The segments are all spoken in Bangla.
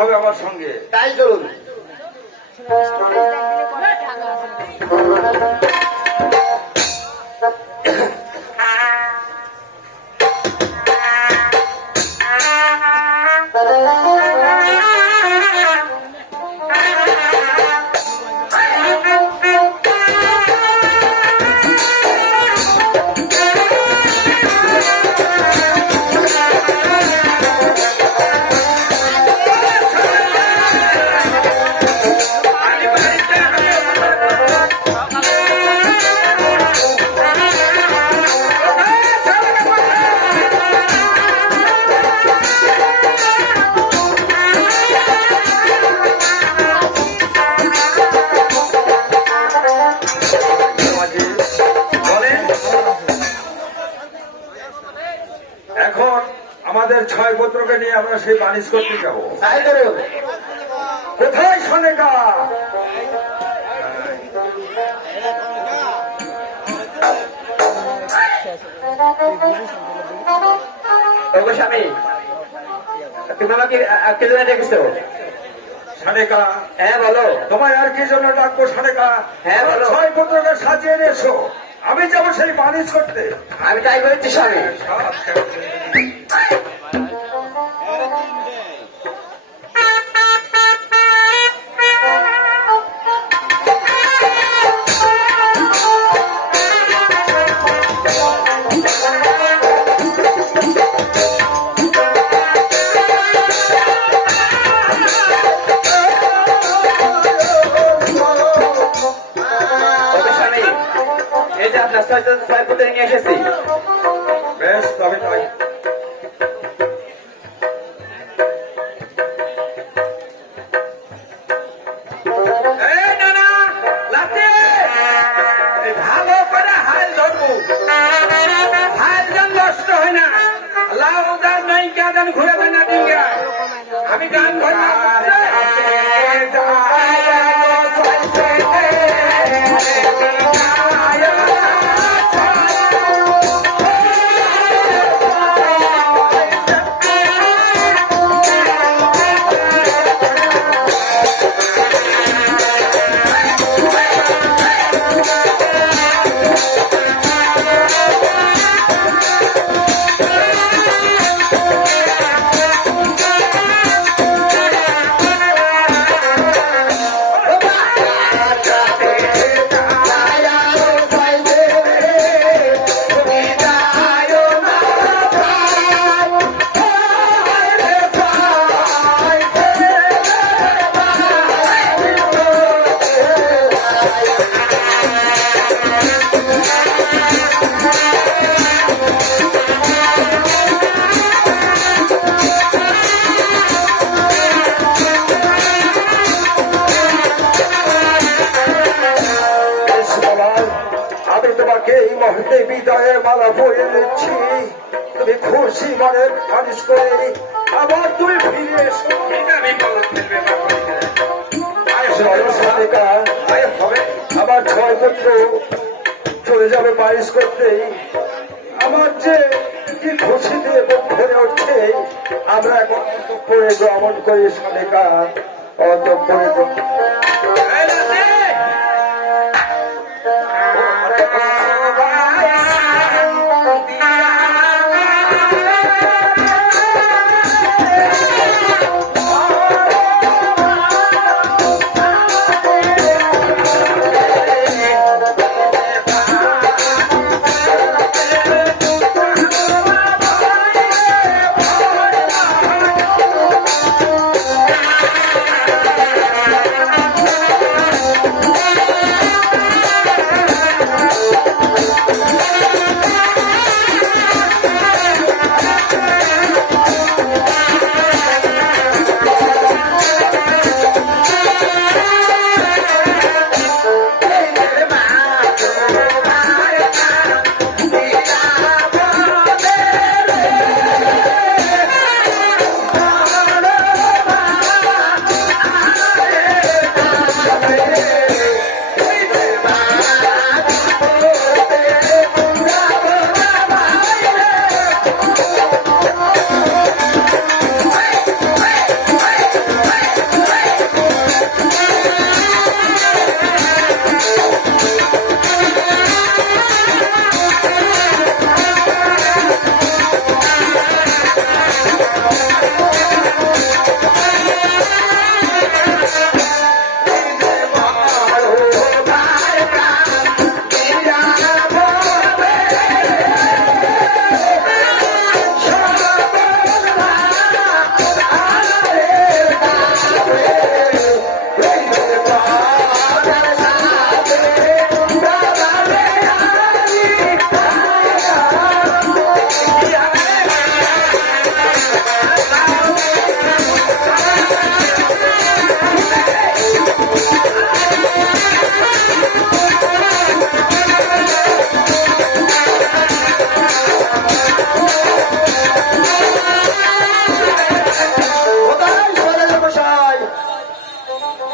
হবে আমার সঙ্গে। তাই চলুন। আমাদের 6 পুত্রকে নিয়ে আমরা সেই বাণিজ্য করতে যাবো। কোথায় সনেকা? স্বামী তুমি আমাকে কে জন্য ডেকেছো? সনেকা। হ্যাঁ বলো। তোমায় আর কি জন্য ডাকবো সনেকা? হ্যাঁ বলো। 6 পুত্রকে সাজিয়ে এনেছো, আমি যাবো সেই বাণিজ্য করতে। আমি তাই বলছি স্বামী। নিয়ে এসেছি। বেশ তবে তাই। ভালো করে হাল ধরবো, হাল যেন নষ্ট হয় না। লাউ দান নাই গান ঘুরে দেয় না ডিঙ্গা। আমি গান ধরলাম। বিদায়ের মালা পরে নিচ্ছি, তুমি খুশি মনে খারিজ করে আবার তুমি ফিরে এসো। আমার 6 পুত্র চলে যাবে বারিশ করতেই। আমার যে কি খুশি দিয়ে বুক ভরে উঠছে। আমরা এখন অন্তঃপুরে গমন করি সনেকা, অন্তঃপুরে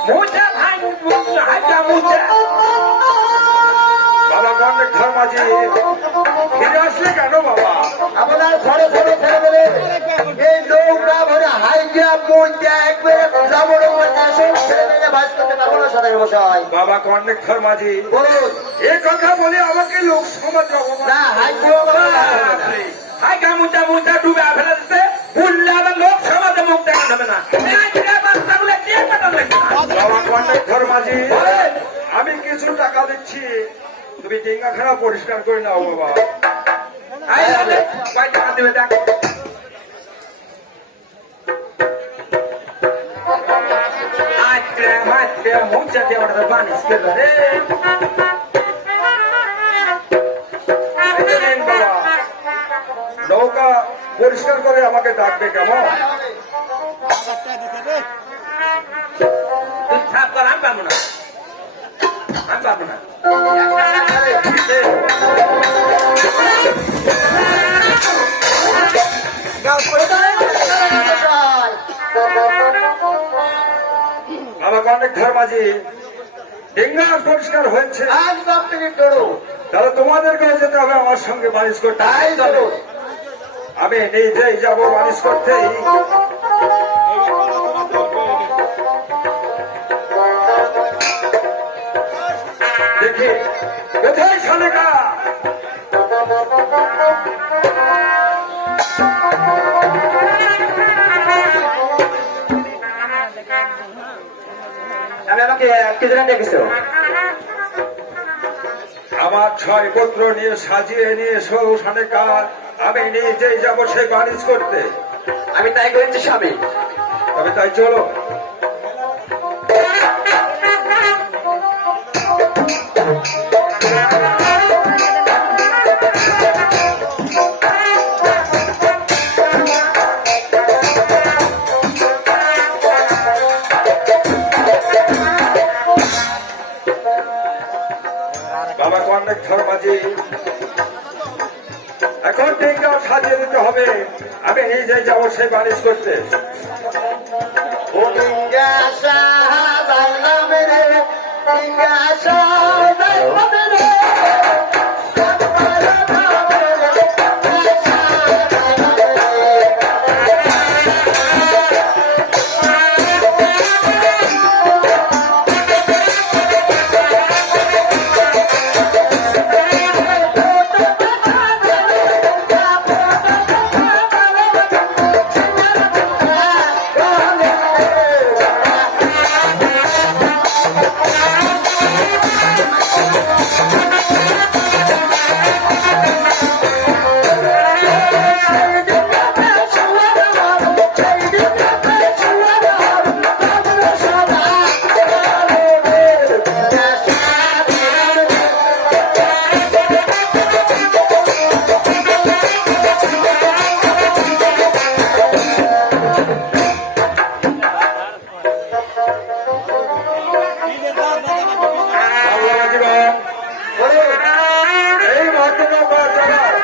মুজা ভাই হাইটা মুজা বাবা অনেক ধর্মাজি ফিরে আসলে কেন বাবা? আপনার ঘরে ঘরে ফেলে এই নৌকা ভরে হাইজা মুজা একবারে যাবো ছেলে ভাস করতে পারবো না সদাগর মশাই। বাবা অনেক ধর্মাজি বলুন এ কথা বলে আমাকে লোক সমাজ অপমান না হাইটা মুজা মুজা ডুবে ফেলে দিতে বললে আবার লোক সমাজে মুখ দেখা যাবে না বাচ্চাগুলো কে পাঠাবে বাবা অনেক ধর্মাজি আমি কিছু টাকা দিচ্ছি, তুমি ডিঙ্গাখানা পরিষ্কার করে নাও বাবা। কয় টাকা দেবে দেখ মুজা দিয়ে ওটা বানিস কে রে এই নিন বাবা, নৌকা পরিষ্কার করে আমাকে ডাকবে কেমন? তুই ছাপ কর আমি পাবো না আমি পাবো না বাবা অনেক ধর্মাজি ডিঙ্গা পরিষ্কার হয়েছে, একদম তুমি করো তাহলে তোমাদেরকে যেতে হবে আমার সঙ্গে বানিশ করতে। তাই চলো আমি নিজেই যাবো বানিশ করতেই। দেখি কোথায় শালিকা? আমি আমাকে কি জন্য ডেকেছো আমার 6 পুত্র নিয়ে সাজিয়ে নিয়ে শালিকা, আমি নিজেই যাবো সেই বানিশ করতে। আমি তাই করেছি স্বামী তবে তাই চলো। বাবা অনেক ধর্মাজি এখন ডিঙ্গাও সাজিয়ে দিতে হবে, আমি নিজেই যাবো সেই বানিশ করতে। ও ডিঙ্গা সাহাবাইলাম রে ডিঙ্গা সাহাবাইলাম রে এই ভদ্রনৌকা চালাও।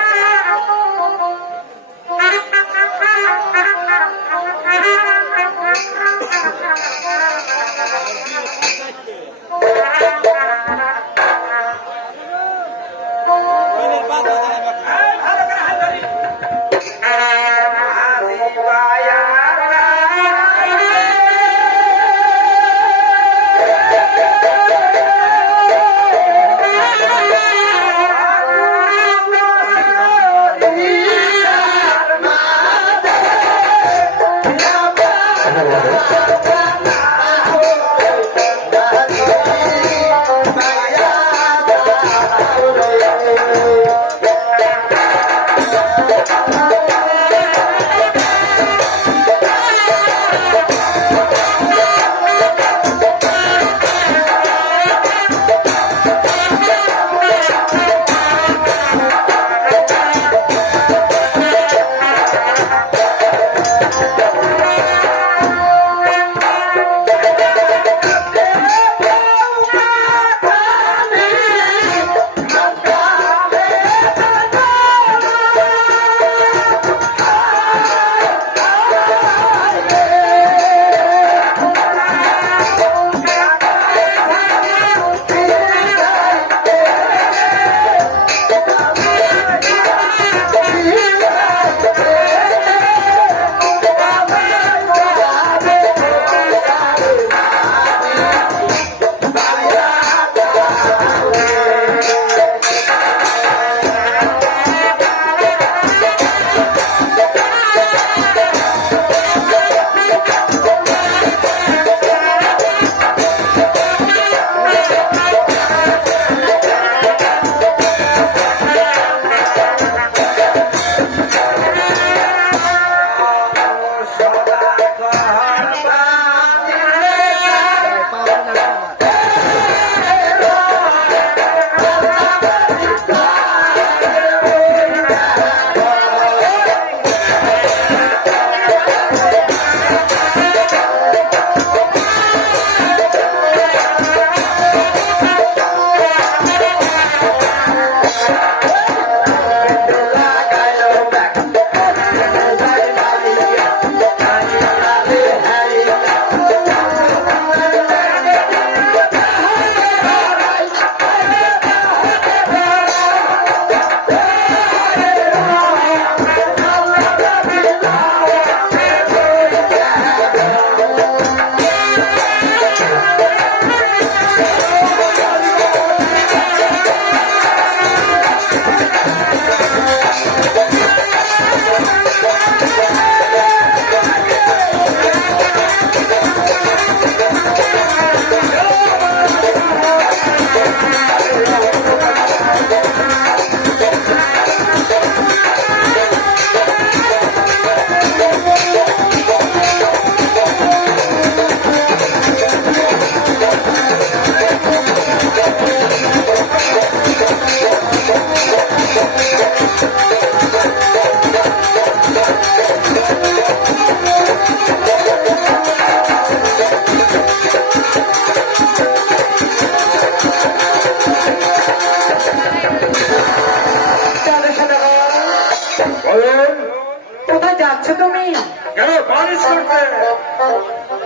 পালিশ করতে।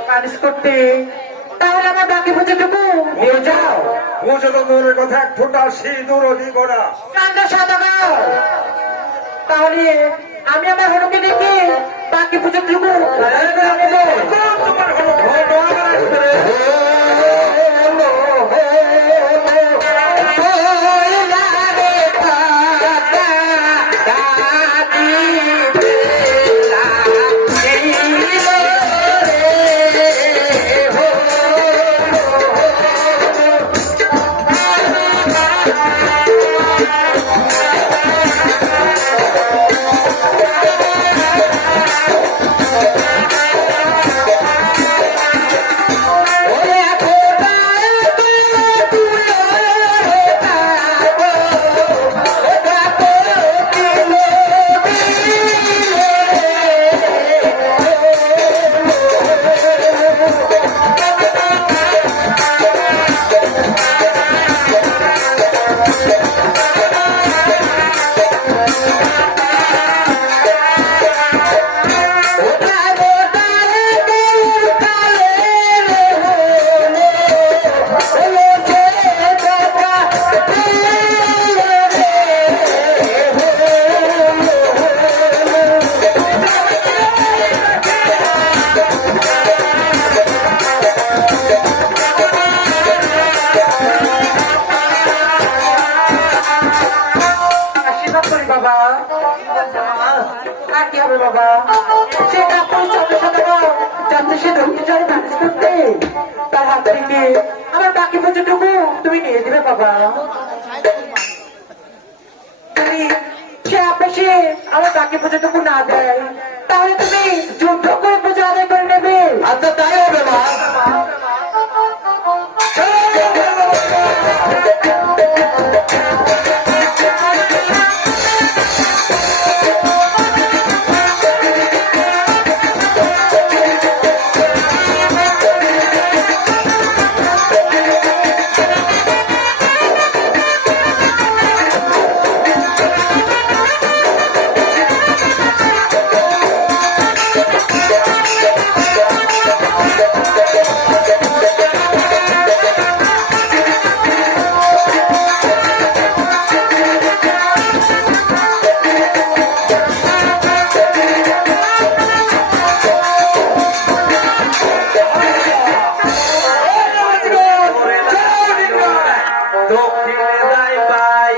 পালিশ করতে? তাহলে আমার বাকি পুজোটুকু নিয়ে যাও। পুজো তো দূরের কথা, এক ফোঁটা সিঁদুরও দিব না। কান্দা সদাগর, তাহলে আমি আমার হনুকে ডেকে বাকি পুজোটুকু তোমার হলো ঘর আবার আসবে রে। আশীর্বাদ করি বাবা। আর কি হবে বাবা? সে কাপড় চন্দ্র সদাগর যাচ্ছে সে দক্ষিণ জলে পালিশ করতে, তার হাত থেকে আমার বাকি পুজোটুকু তুমি নিয়ে দিবে বাবা। তুমি সে আপসে আমার বাকি পুজোটুকু না দেয়, তাহলে তুমি যুদ্ধ করে পুজো আদায় করে নেবে। আচ্ছা তাই হবে মা। দক্ষিণে যাই পাই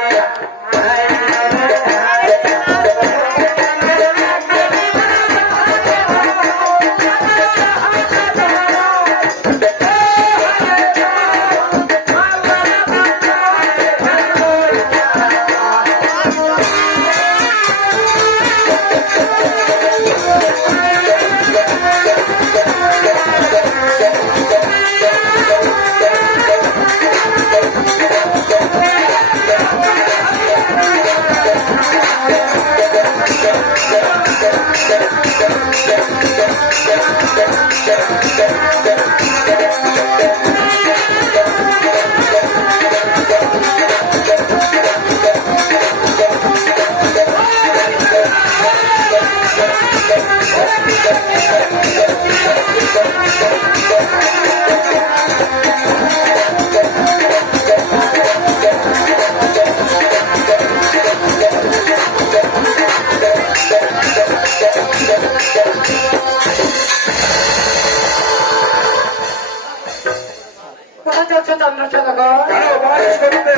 কোথায় চলছো চন্দ্র সদাগর? কেন পালিশ করতে?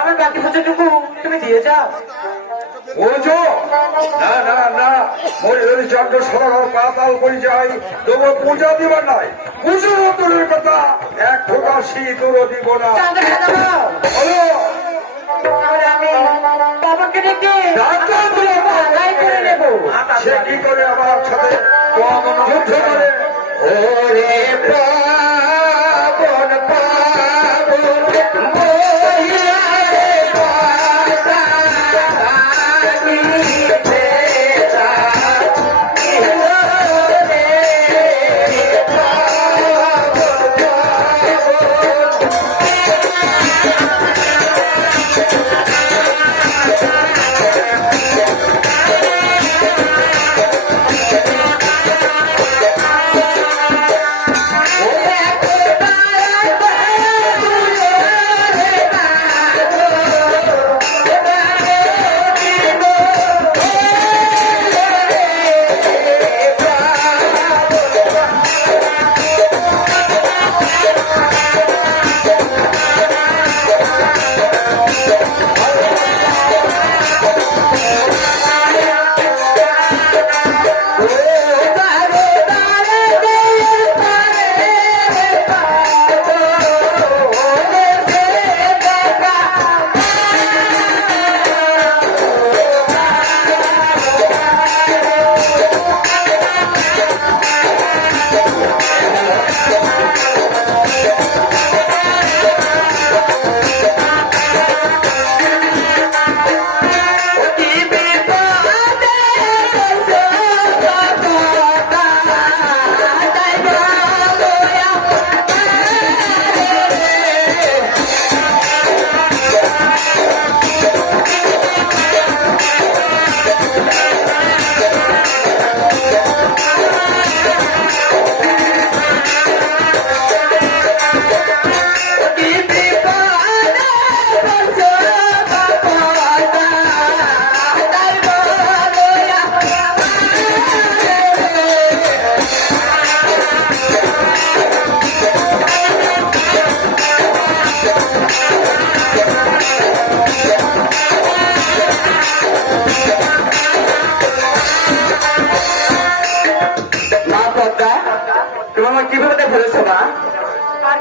আমার বাকি পুজোটুকু তুমি দিয়ে যাও। পুজো? না না না, মরে যদি চন্দ্র সদাগর পাতাল পরিচয় তবু পূজা দিবার নাই। পুজো দূরের কথা, এক ফোঁটা সিঁদুরও দিব না। চন্দ্র সদাগর, বলো। তাহলে আমি বাবাকে ডেকে ডাক্তার বলে আদায় করে নেবো। সে কি করে আমার সাথে যুদ্ধ করে? ওরে পাবন পাবন মহিলা রে পাতা লাগিতে তা ইলো রে পাবন পাবন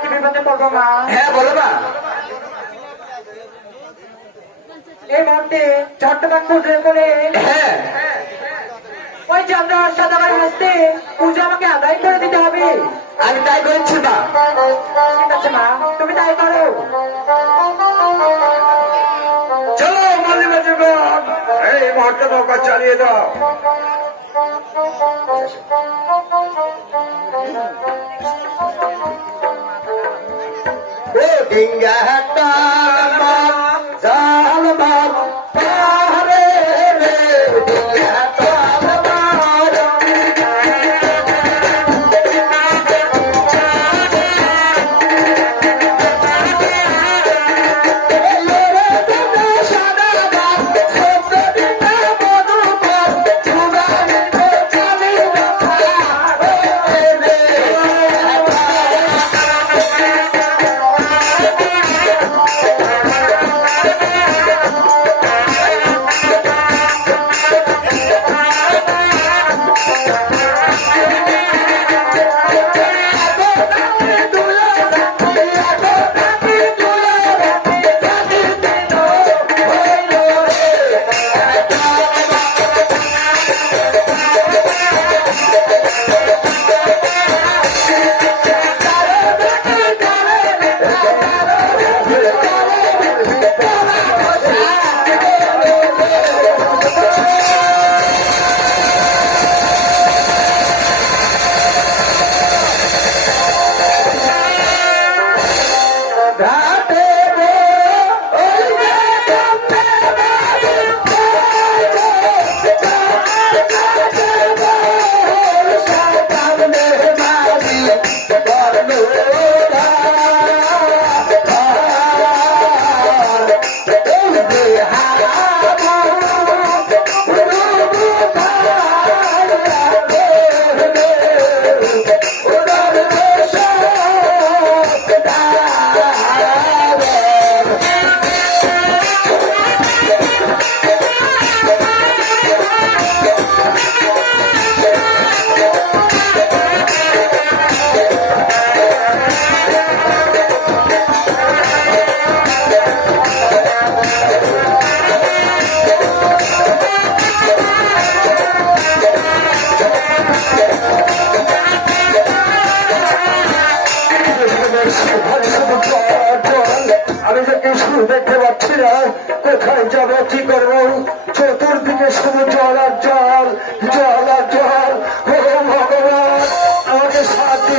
কি বিপদে পড়বো মা? হ্যাঁ বলো মা। এই মুহূর্তে চট্টগ্রাম পুজোর করে হ্যাঁ ওই চন্দ্র সদাগরের হস্তে পুজো আমাকে আদায় করে দিতে হবে। আমি তাই করেছি মা। ঠিক আছে মা, তুমি তাই করো। চলো মালিবা জীবন, এই মুহূর্তে নৌকা চালিয়ে দাও। ও ডিঙ্গা জাল মার পারে রে ডিঙ্গা জাল মার আমি যে কিছু দেখতে পাচ্ছি না, কোথায় যাবো কি করবো, চতুর্দিকে শুধু জল আর জল, জল আর জল। ও ভগবান, আমাকে সাথে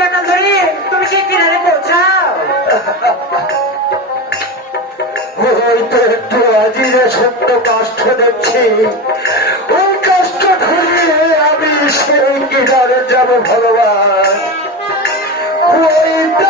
বেটা ধরে তুমি সেই কিনারে পৌঁছাও। ওই তো একটু আজিরে সত্য কাষ্ঠ দেখছি, ওই কাষ্ঠ ধরিয়ে আমি সেই কিনারে যাব ভগবান। ওই তো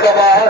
ভগবান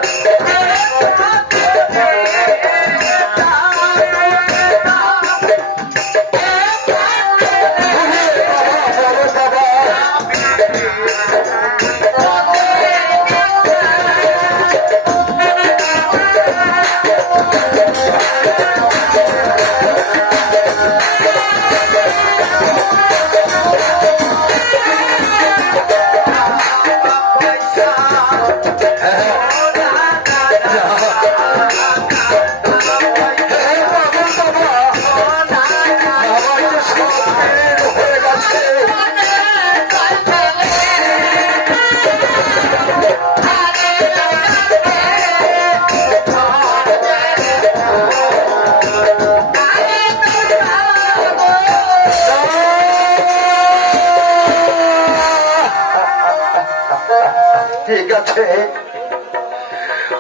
ঠিক আছে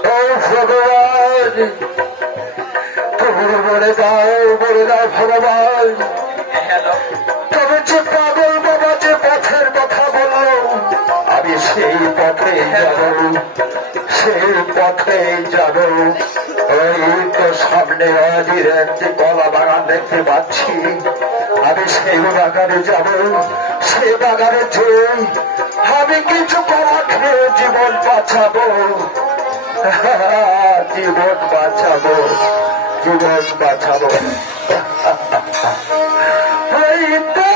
ও ভগবান তুমি বলে দাও ভগবান তবে যে পাগল বাবা যে পথের কথা বলল আমি সেই পথে যাব ওই তো সামনে আদির একটি কলা বাগান দেখতে পাচ্ছি আমি সেই বাগানে যাব সেই বাগানে যেয়ে আমি কিছু কলা খেয়ে জীবন বাঁচাবো হইতে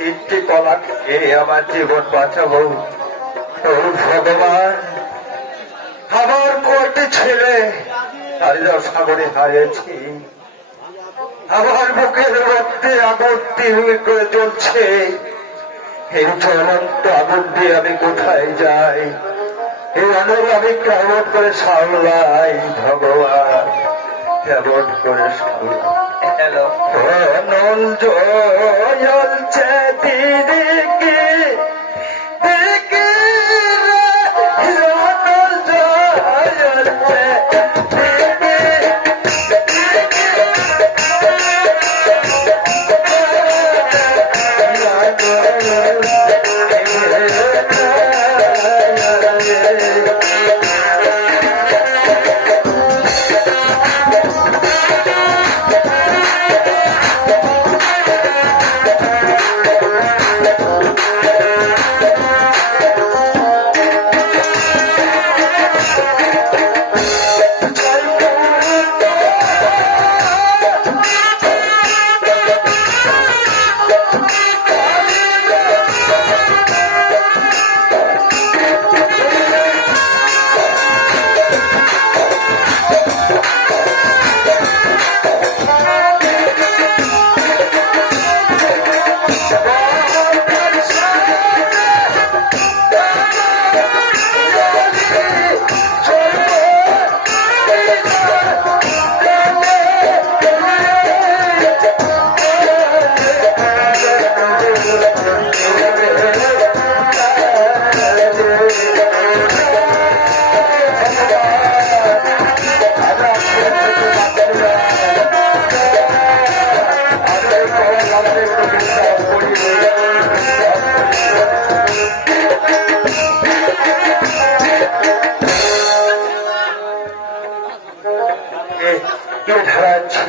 তিনটি কলা খেয়ে আমার জীবন বাঁচাবো ও ভগবান আমার কয়টি ছেলে তারা সাগরে হারিয়েছি আমার বুকের মধ্যে আগুন তীর করে জ্বলছে এই জ্বলন্ত আগুন দিয়ে আমি কোথায় যাই এই আগুন আমি কেমন করে সামলাই ভগবান কেমন করে সামলাই নল জ্বলছে দিদিকে নল জ্বলছে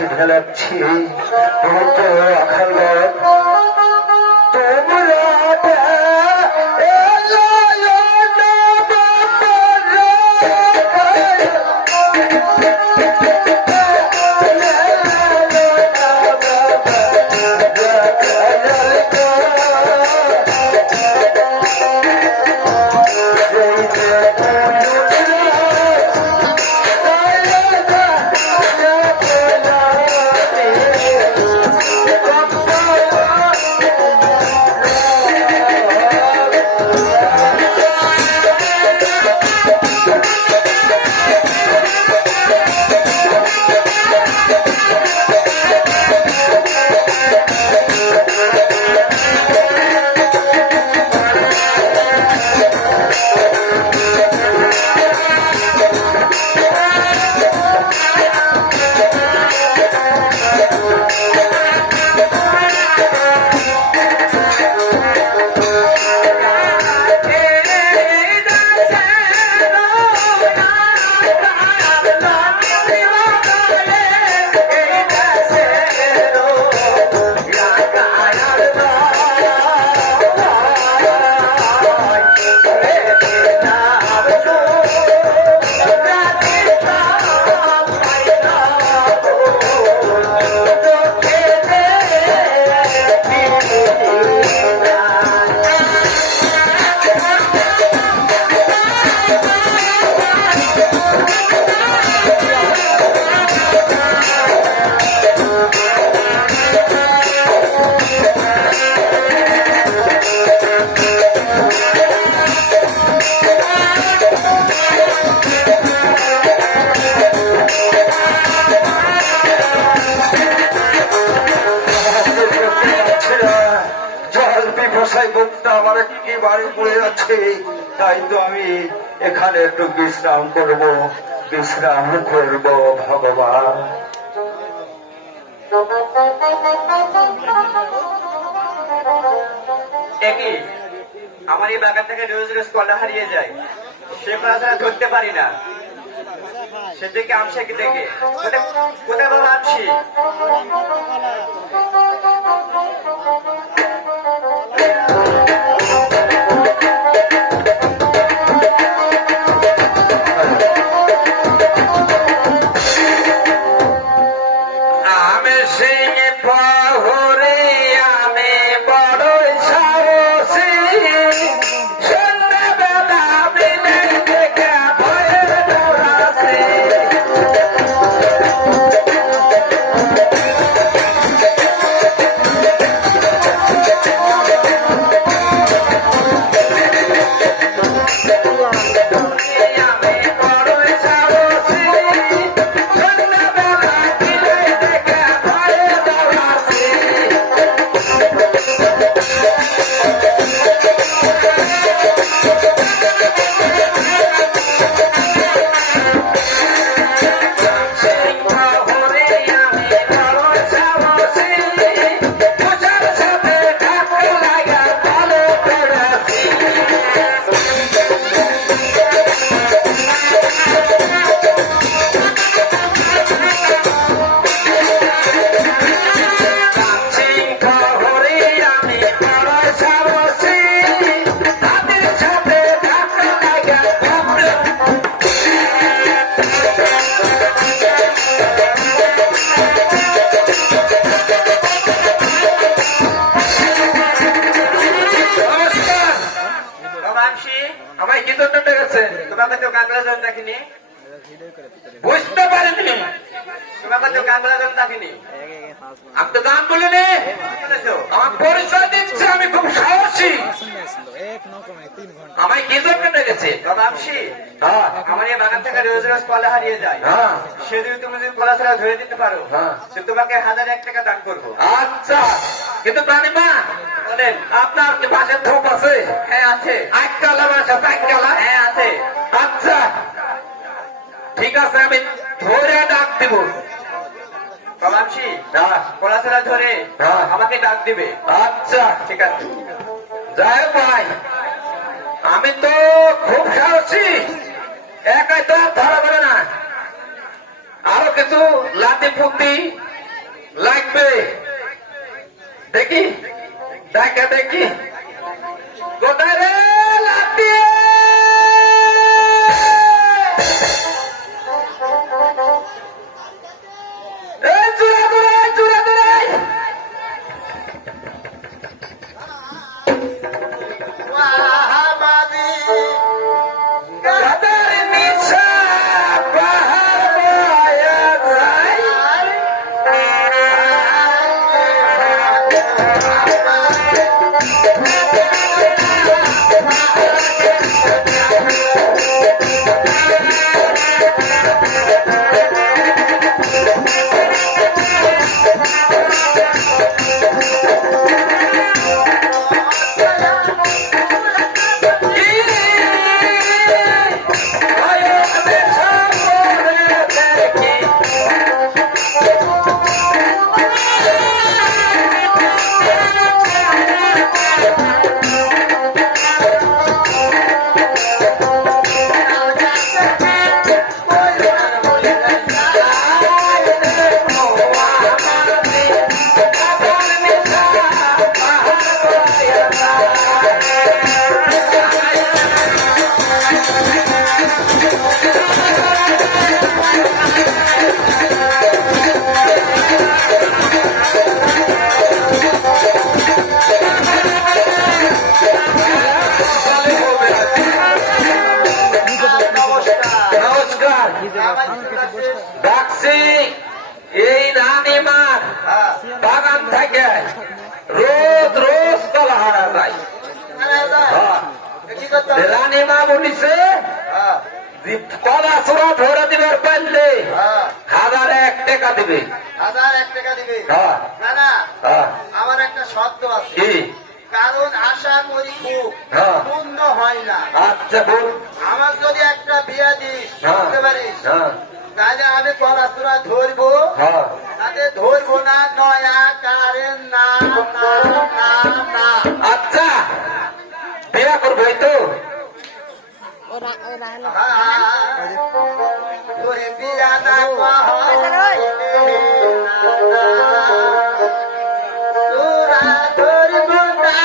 খিদে লাগছে আমি তো রাখাল তোমরা আমার কি বাড়ি পড়ে যাচ্ছে তাই তো আমি এখানে একটু বিশ্রাম করব ভগবান একই আমার এই বাগান থেকে রোজ রোজ কলা হারিয়ে যায় সে কলা ছাড়া ধরতে পারি না সে থেকে আমসে কি থেকে কোথায় বাবা আছি তোমাকে তো গান দেখিনি বুঝতে পারিনি তোমাকে তো গান দেখিনি আমি তো গান বলিনি আমার পরিচয় দিচ্ছে আমি খুব সাহসী আমায় কি জন্য ডেকেছে বাবা আমসি আমার এই বাগান থেকে রোজ রোজ কলা হারিয়ে যায় সেদিন তুমি যদি কলা ছাড়া ধরে দিতে পারো সে তোমাকে 1001 টাকা দান করবো আচ্ছা কিন্তু প্রাণীমা বলেন আপনার কি পাশের ধূপ আছে হ্যাঁ আছে 8 কালা আছে 5 কালা হ্যাঁ আছে আচ্ছা ঠিক আছে আমি ধরে ডাক দিব বাবামসি কলা ছাড়া ধরে আমাকে ডাক দিবে আচ্ছা ঠিক আছে যাই ভাই আমি তো খুব সাহসী একাই তো ধরা পড়ে না আরো কিছু লাঠি ফুটি লাগবে দেখি দেখা দেখি কোথায় রে লাঠি এই চূড়া দূরে চূড়া দূরে গাদার নিশা পাহাড় বয়া যায় নমস্কার ডাকছি এই রানীমার বাগান থেকে রোজ রোজ কলা হারা যায় রানীমা বলিছে কলা চূড়া ধরে দিবার পারলে 1001 টাকা দিবে 1001 টাকা দিবে হ্যাঁ না না হ্যাঁ আমার একটা শর্ত আছে কি কারণ আশা করি খুব হ্যাঁ। পূর্ণ হয় না আচ্ছা বল আমার যদি একটা বিয়া দিস হ্যাঁ বুঝতে পারিস হ্যাঁ তাহলে আমি কলাচূড়া ধরবো হ্যাঁ তাতে ধরবো না নয়া কারেন না না না না আচ্ছা বিয়া করবো এই তো তোরে বিয়া না তোরা ধরবো না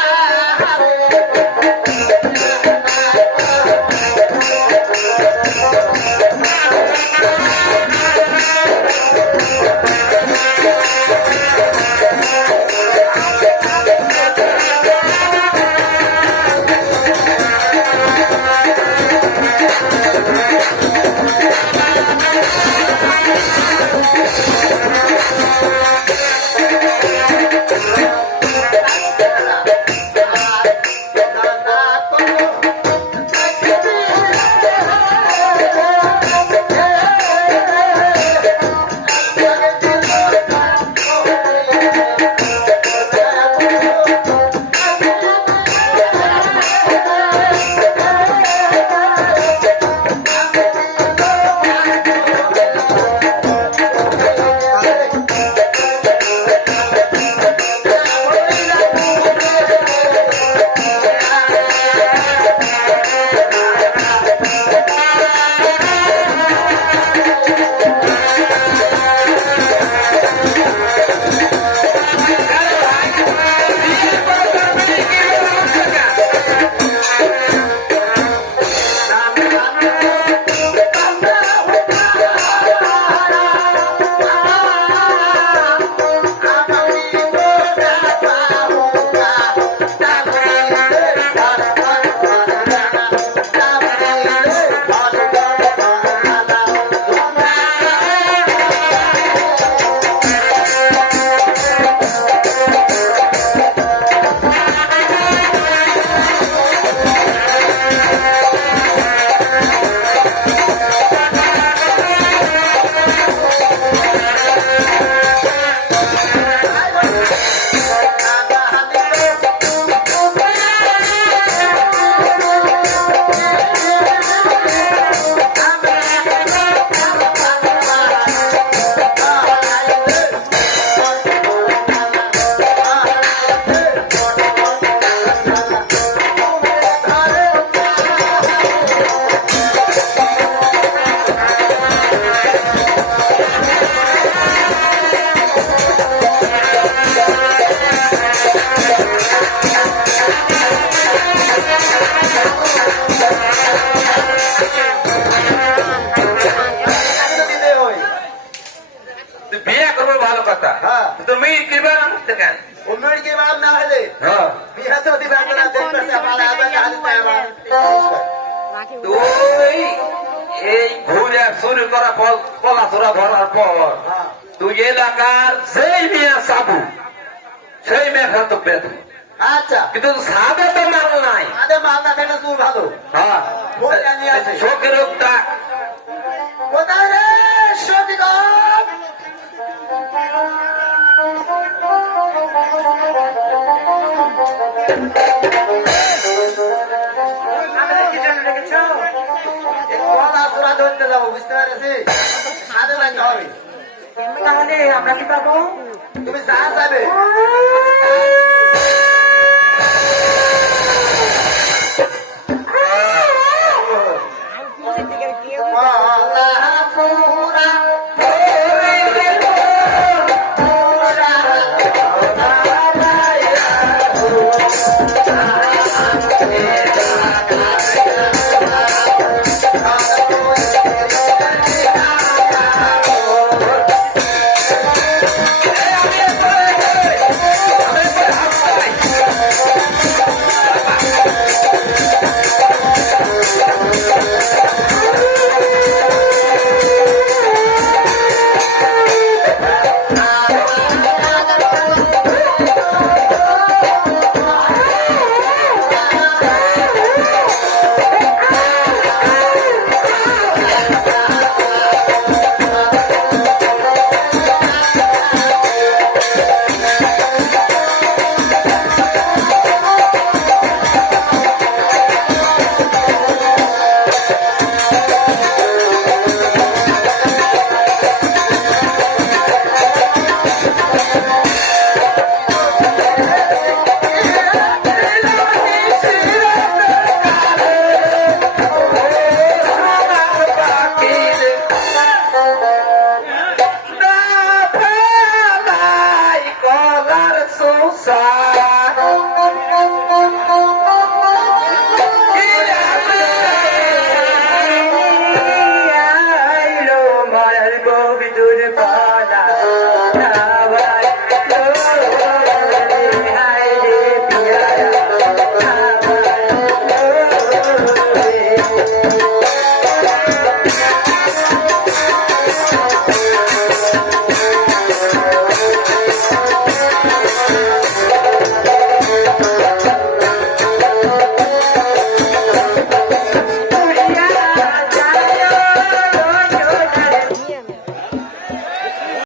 হ্যাঁ বিয়ে যদি ব্যাংকে না দেখতে পারে আবার হাতে আবার তুই এই ঘুরে শুরু করা পলাচোরা ধরার পর তুই এলাকার সেই মেয়ে সাবু সেই মেয়ে তো বেতন আচ্ছা কিন্তু সাদে তো মাল নাই আদে মালদা থেকে তুই ভালো হ্যাঁ বইটা নিয়ে আসে। শোকের ডাক কোথায় রে সতীগণ আমাদের কি জন্য রেখেছো? কলা তোরা ধরতে যাবো বুঝতে পেরেছি সাদে লাগতে হবে তাহলে আমরা কি পাবো? তুমি যা যাবে কলা পুরা